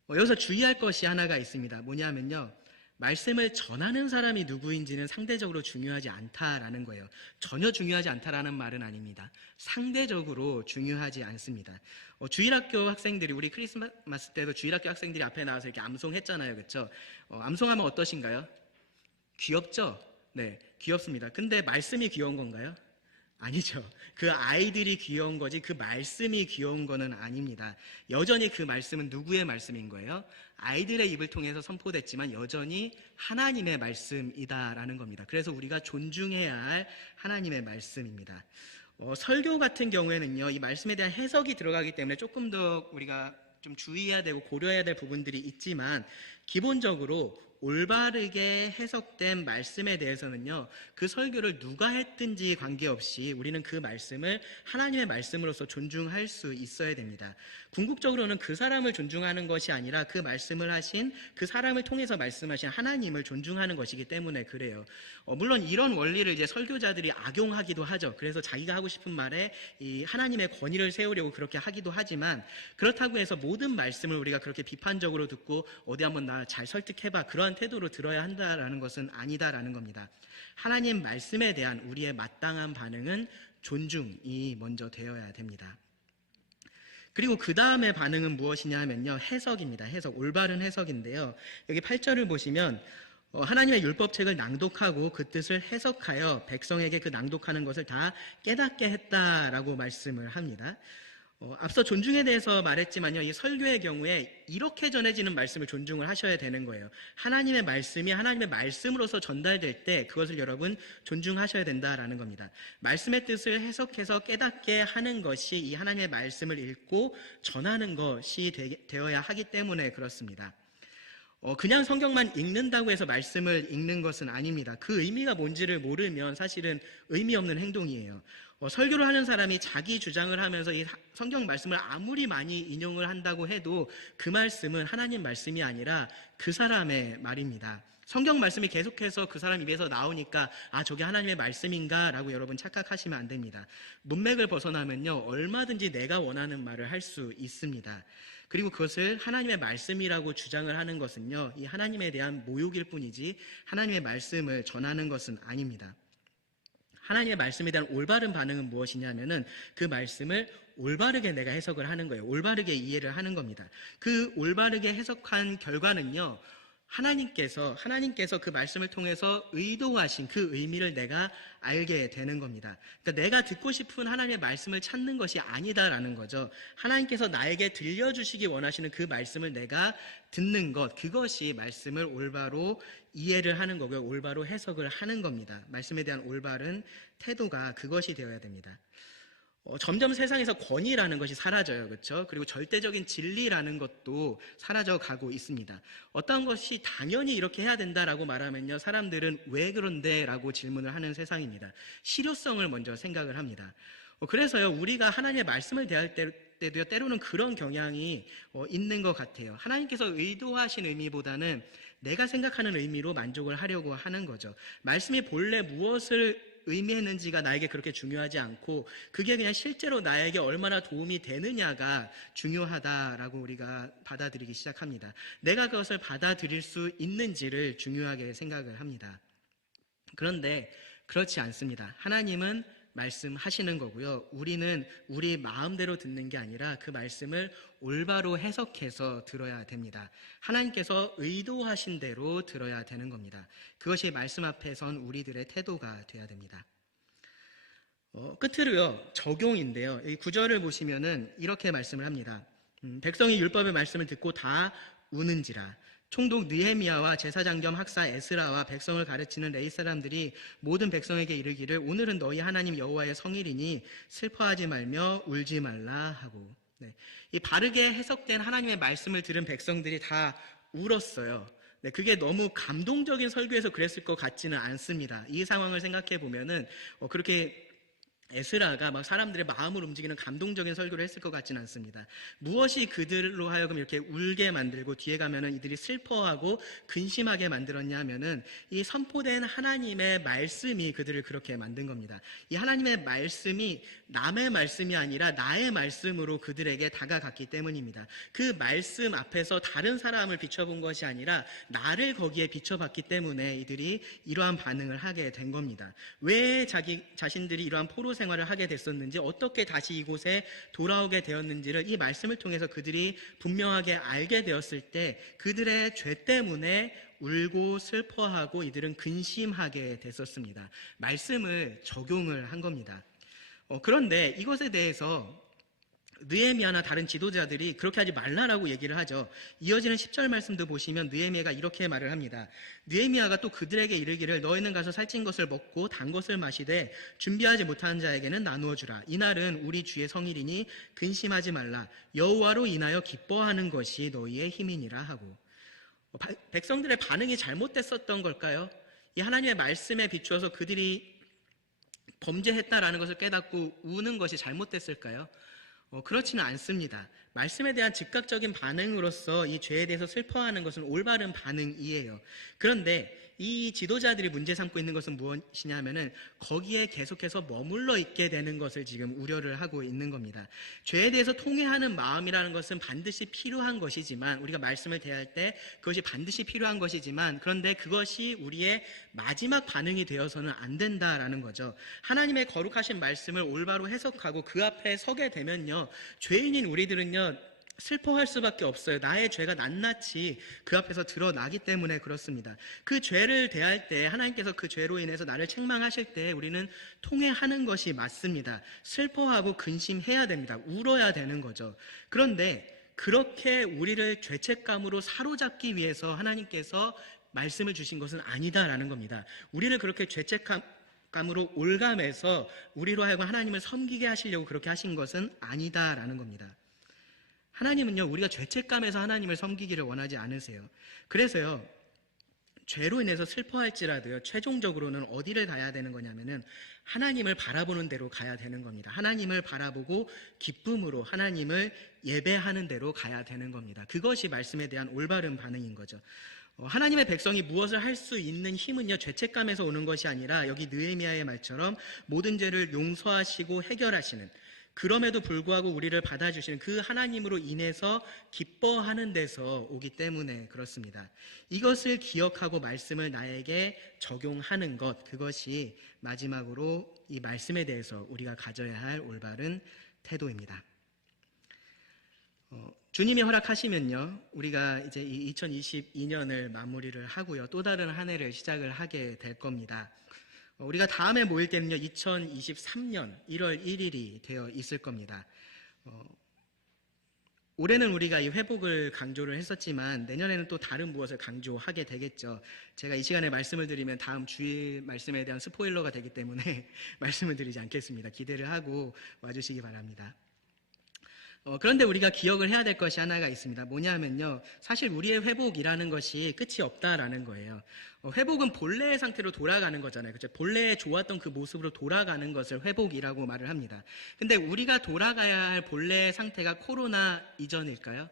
여기서 주의할 것이 하나가 있습니다. 뭐냐면요, 말씀을 전하는 사람이 누구인지는 상대적으로 중요하지 않다라는 거예요. 전혀 중요하지 않다라는 말은 아닙니다. 상대적으로 중요하지 않습니다. 주일학교 학생들이, 우리 크리스마스 때도 주일학교 학생들이 앞에 나와서 이렇게 암송했잖아요. 그렇죠? 암송하면 어떠신가요? 귀엽죠? 네, 귀엽습니다. 근데 말씀이 귀여운 건가요? 아니죠. 그 아이들이 귀여운 거지 그 말씀이 귀여운 거는 아닙니다. 여전히 그 말씀은 누구의 말씀인 거예요? 아이들의 입을 통해서 선포됐지만 여전히 하나님의 말씀이다라는 겁니다. 그래서 우리가 존중해야 할 하나님의 말씀입니다. 설교 같은 경우에는요, 이 말씀에 대한 해석이 들어가기 때문에 조금 더 우리가 좀 주의해야 되고 고려해야 될 부분들이 있지만 기본적으로 올바르게 해석된 말씀에 대해서는요, 그 설교를 누가 했든지 관계없이 우리는 그 말씀을 하나님의 말씀으로서 존중할 수 있어야 됩니다. 궁극적으로는 그 사람을 존중하는 것이 아니라 그 말씀을 하신 그 사람을 통해서 말씀하신 하나님을 존중하는 것이기 때문에 그래요. 물론 이런 원리를 이제 설교자들이 악용하기도 하죠. 그래서 자기가 하고 싶은 말에 이 하나님의 권위를 세우려고 그렇게 하기도 하지만, 그렇다고 해서 모든 말씀을 우리가 그렇게 비판적으로 듣고 어디 한번 나 잘 설득해봐, 그러한 태도로 들어야 한다라는 것은 아니다라는 겁니다. 하나님 말씀에 대한 우리의 마땅한 반응은 존중이 먼저 되어야 됩니다. 그리고 그 다음에 반응은 무엇이냐 하면요, 해석입니다. 해석, 올바른 해석인데요, 여기 8절을 보시면 하나님의 율법책을 낭독하고 그 뜻을 해석하여 백성에게 그 낭독하는 것을 다 깨닫게 했다라고 말씀을 합니다. 앞서 존중에 대해서 말했지만요, 이 설교의 경우에 이렇게 전해지는 말씀을 존중을 하셔야 되는 거예요. 하나님의 말씀이 하나님의 말씀으로서 전달될 때 그것을 여러분 존중하셔야 된다라는 겁니다. 말씀의 뜻을 해석해서 깨닫게 하는 것이 이 하나님의 말씀을 읽고 전하는 것이 되어야 하기 때문에 그렇습니다. 그냥 성경만 읽는다고 해서 말씀을 읽는 것은 아닙니다. 그 의미가 뭔지를 모르면 사실은 의미 없는 행동이에요. 설교를 하는 사람이 자기 주장을 하면서 이 성경 말씀을 아무리 많이 인용을 한다고 해도 그 말씀은 하나님 말씀이 아니라 그 사람의 말입니다. 성경 말씀이 계속해서 그 사람 입에서 나오니까 저게 하나님의 말씀인가 라고 여러분 착각하시면 안 됩니다. 문맥을 벗어나면요, 얼마든지 내가 원하는 말을 할 수 있습니다. 그리고 그것을 하나님의 말씀이라고 주장을 하는 것은요, 이 하나님에 대한 모욕일 뿐이지 하나님의 말씀을 전하는 것은 아닙니다. 하나님의 말씀에 대한 올바른 반응은 무엇이냐면은 그 말씀을 올바르게 내가 해석을 하는 거예요. 올바르게 이해를 하는 겁니다. 그 올바르게 해석한 결과는요, 하나님께서 그 말씀을 통해서 의도하신 그 의미를 내가 알게 되는 겁니다. 그러니까 내가 듣고 싶은 하나님의 말씀을 찾는 것이 아니다라는 거죠. 하나님께서 나에게 들려주시기 원하시는 그 말씀을 내가 듣는 것, 그것이 말씀을 올바로 이해를 하는 거고요, 올바로 해석을 하는 겁니다. 말씀에 대한 올바른 태도가 그것이 되어야 됩니다. 점점 세상에서 권위라는 것이 사라져요. 그렇죠? 그리고 절대적인 진리라는 것도 사라져 가고 있습니다. 어떤 것이 당연히 이렇게 해야 된다라고 말하면요, 사람들은 왜 그런데? 라고 질문을 하는 세상입니다. 실효성을 먼저 생각을 합니다. 그래서요, 우리가 하나님의 말씀을 대할 때도요, 때로는 그런 경향이 있는 것 같아요. 하나님께서 의도하신 의미보다는 내가 생각하는 의미로 만족을 하려고 하는 거죠. 말씀이 본래 무엇을 의미했는지가 나에게 그렇게 중요하지 않고, 그게 그냥 실제로 나에게 얼마나 도움이 되느냐가 중요하다라고 우리가 받아들이기 시작합니다. 내가 그것을 받아들일 수 있는지를 중요하게 생각을 합니다. 그런데 그렇지 않습니다. 하나님은 말씀하시는 거고요, 우리는 우리 마음대로 듣는 게 아니라 그 말씀을 올바로 해석해서 들어야 됩니다. 하나님께서 의도하신 대로 들어야 되는 겁니다. 그것이 말씀 앞에 선 우리들의 태도가 돼야 됩니다. 끝으로요, 적용인데요, 이 구절을 보시면은 이렇게 말씀을 합니다. 백성이 율법의 말씀을 듣고 다 우는지라. 총독 느헤미야와 제사장 겸 학사 에스라와 백성을 가르치는 레위 사람들이 모든 백성에게 이르기를, 오늘은 너희 하나님 여호와의 성일이니 슬퍼하지 말며 울지 말라 하고. 네, 이 바르게 해석된 하나님의 말씀을 들은 백성들이 다 울었어요. 네, 그게 너무 감동적인 설교에서 그랬을 것 같지는 않습니다. 이 상황을 생각해 보면은 그렇게 에스라가 막 사람들의 마음을 움직이는 감동적인 설교를 했을 것 같지는 않습니다. 무엇이 그들로 하여금 이렇게 울게 만들고 뒤에 가면은 이들이 슬퍼하고 근심하게 만들었냐 하면은 이 선포된 하나님의 말씀이 그들을 그렇게 만든 겁니다. 이 하나님의 말씀이 남의 말씀이 아니라 나의 말씀으로 그들에게 다가갔기 때문입니다. 그 말씀 앞에서 다른 사람을 비춰본 것이 아니라 나를 거기에 비춰봤기 때문에 이들이 이러한 반응을 하게 된 겁니다. 왜 자신들이 이러한 포로 생활을 하게 됐었는지, 어떻게 다시 이곳에 돌아오게 되었는지를 이 말씀을 통해서 그들이 분명하게 알게 되었을 때 그들의 죄 때문에 울고 슬퍼하고 이들은 근심하게 됐었습니다. 말씀을 적용을 한 겁니다. 그런데 이것에 대해서 느헤미야나 다른 지도자들이 그렇게 하지 말라라고 얘기를 하죠. 이어지는 10절 말씀도 보시면 느헤미야가 이렇게 말을 합니다. 느헤미야가 또 그들에게 이르기를, 너희는 가서 살찐 것을 먹고 단 것을 마시되 준비하지 못한 자에게는 나누어 주라. 이날은 우리 주의 성일이니 근심하지 말라. 여호와로 인하여 기뻐하는 것이 너희의 힘이니라 하고. 백성들의 반응이 잘못됐었던 걸까요? 이 하나님의 말씀에 비추어서 그들이 범죄했다라는 것을 깨닫고 우는 것이 잘못됐을까요? 그렇지는 않습니다. 말씀에 대한 즉각적인 반응으로서 이 죄에 대해서 슬퍼하는 것은 올바른 반응이에요. 그런데 이 지도자들이 문제 삼고 있는 것은 무엇이냐면은 거기에 계속해서 머물러 있게 되는 것을 지금 우려를 하고 있는 겁니다. 죄에 대해서 통회하는 마음이라는 것은 반드시 필요한 것이지만, 우리가 말씀을 대할 때 그것이 반드시 필요한 것이지만, 그런데 그것이 우리의 마지막 반응이 되어서는 안 된다라는 거죠. 하나님의 거룩하신 말씀을 올바로 해석하고 그 앞에 서게 되면요, 죄인인 우리들은요 슬퍼할 수밖에 없어요. 나의 죄가 낱낱이 그 앞에서 드러나기 때문에 그렇습니다. 그 죄를 대할 때 하나님께서 그 죄로 인해서 나를 책망하실 때 우리는 통회하는 것이 맞습니다. 슬퍼하고 근심해야 됩니다. 울어야 되는 거죠. 그런데 그렇게 우리를 죄책감으로 사로잡기 위해서 하나님께서 말씀을 주신 것은 아니다라는 겁니다. 우리를 그렇게 죄책감으로 올감해서 우리로 하여금 하나님을 섬기게 하시려고 그렇게 하신 것은 아니다라는 겁니다. 하나님은요, 우리가 죄책감에서 하나님을 섬기기를 원하지 않으세요. 그래서요, 죄로 인해서 슬퍼할지라도요, 최종적으로는 어디를 가야 되는 거냐면은 하나님을 바라보는 대로 가야 되는 겁니다. 하나님을 바라보고 기쁨으로 하나님을 예배하는 대로 가야 되는 겁니다. 그것이 말씀에 대한 올바른 반응인 거죠. 하나님의 백성이 무엇을 할 수 있는 힘은요, 죄책감에서 오는 것이 아니라 여기 느헤미야의 말처럼 모든 죄를 용서하시고 해결하시는, 그럼에도 불구하고 우리를 받아주시는 그 하나님으로 인해서 기뻐하는 데서 오기 때문에 그렇습니다. 이것을 기억하고 말씀을 나에게 적용하는 것, 그것이 마지막으로 이 말씀에 대해서 우리가 가져야 할 올바른 태도입니다. 주님이 허락하시면요, 우리가 이제 이 2022년을 마무리를 하고요, 또 다른 한 해를 시작을 하게 될 겁니다. 우리가 다음에 모일 때는요, 2023년 1월 1일이 되어 있을 겁니다. 올해는 우리가 이 회복을 강조를 했었지만 내년에는 또 다른 무엇을 강조하게 되겠죠. 제가 이 시간에 말씀을 드리면 다음 주일 말씀에 대한 스포일러가 되기 때문에 말씀을 드리지 않겠습니다. 기대를 하고 와주시기 바랍니다. 그런데 우리가 기억을 해야 될 것이 하나가 있습니다. 뭐냐면요. 사실 우리의 회복이라는 것이 끝이 없다라는 거예요. 회복은 본래의 상태로 돌아가는 거잖아요. 그렇죠? 본래에 좋았던 그 모습으로 돌아가는 것을 회복이라고 말을 합니다. 근데 우리가 돌아가야 할 본래의 상태가 코로나 이전일까요?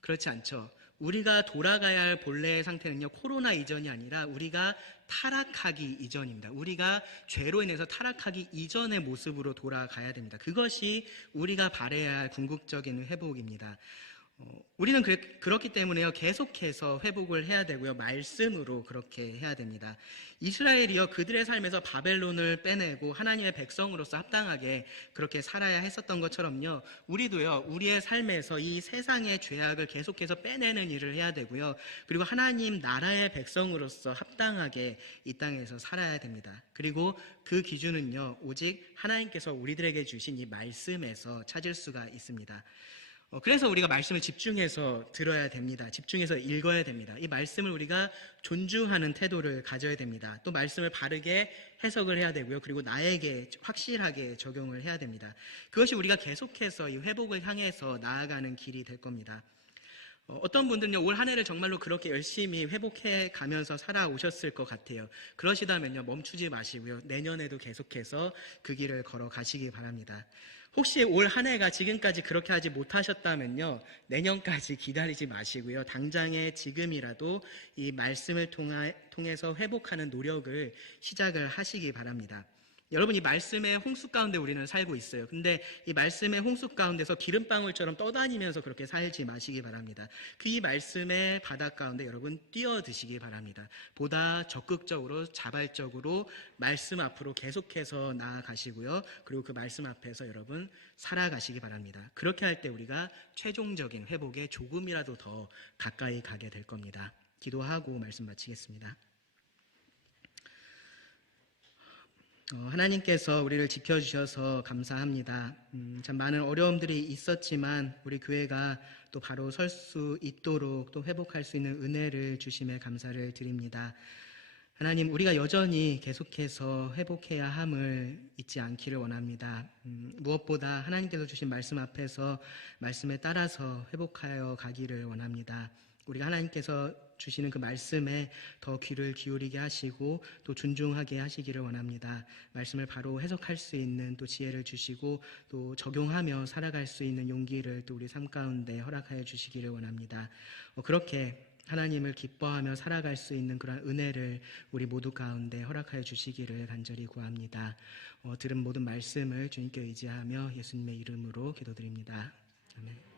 그렇지 않죠. 우리가 돌아가야 할 본래의 상태는요, 코로나 이전이 아니라 우리가 타락하기 이전입니다. 우리가 죄로 인해서 타락하기 이전의 모습으로 돌아가야 됩니다. 그것이 우리가 바라야 할 궁극적인 회복입니다. 우리는 그렇기 때문에요, 계속해서 회복을 해야 되고요, 말씀으로 그렇게 해야 됩니다. 이스라엘이요, 그들의 삶에서 바벨론을 빼내고 하나님의 백성으로서 합당하게 그렇게 살아야 했었던 것처럼요, 우리도요, 우리의 삶에서 이 세상의 죄악을 계속해서 빼내는 일을 해야 되고요, 그리고 하나님 나라의 백성으로서 합당하게 이 땅에서 살아야 됩니다. 그리고 그 기준은요, 오직 하나님께서 우리들에게 주신 이 말씀에서 찾을 수가 있습니다. 그래서 우리가 말씀을 집중해서 들어야 됩니다. 집중해서 읽어야 됩니다. 이 말씀을 우리가 존중하는 태도를 가져야 됩니다. 또 말씀을 바르게 해석을 해야 되고요. 그리고 나에게 확실하게 적용을 해야 됩니다. 그것이 우리가 계속해서 이 회복을 향해서 나아가는 길이 될 겁니다. 어떤 분들은요, 올 한 해를 정말로 그렇게 열심히 회복해 가면서 살아오셨을 것 같아요. 그러시다면요, 멈추지 마시고요, 내년에도 계속해서 그 길을 걸어가시기 바랍니다. 혹시 올 한 해가 지금까지 그렇게 하지 못하셨다면요, 내년까지 기다리지 마시고요, 당장의 지금이라도 이 말씀을 통해서 회복하는 노력을 시작을 하시기 바랍니다. 여러분, 이 말씀의 홍수 가운데 우리는 살고 있어요. 근데 이 말씀의 홍수 가운데서 기름방울처럼 떠다니면서 그렇게 살지 마시기 바랍니다. 그 이 말씀의 바닥 가운데 여러분 뛰어드시기 바랍니다. 보다 적극적으로 자발적으로 말씀 앞으로 계속해서 나아가시고요. 그리고 그 말씀 앞에서 여러분 살아가시기 바랍니다. 그렇게 할 때 우리가 최종적인 회복에 조금이라도 더 가까이 가게 될 겁니다. 기도하고 말씀 마치겠습니다. 하나님께서 우리를 지켜주셔서 감사합니다. 참 많은 어려움들이 있었지만 우리 교회가 또 바로 설 수 있도록 또 회복할 수 있는 은혜를 주심에 감사를 드립니다. 하나님, 우리가 여전히 계속해서 회복해야 함을 잊지 않기를 원합니다. 무엇보다 하나님께서 주신 말씀 앞에서 말씀에 따라서 회복하여 가기를 원합니다. 우리가 하나님께서 주시는 그 말씀에 더 귀를 기울이게 하시고 또 존중하게 하시기를 원합니다. 말씀을 바로 해석할 수 있는 또 지혜를 주시고 또 적용하며 살아갈 수 있는 용기를 또 우리 삶 가운데 허락하여 주시기를 원합니다. 그렇게 하나님을 기뻐하며 살아갈 수 있는 그런 은혜를 우리 모두 가운데 허락하여 주시기를 간절히 구합니다. 들은 모든 말씀을 주님께 의지하며 예수님의 이름으로 기도드립니다. 아멘.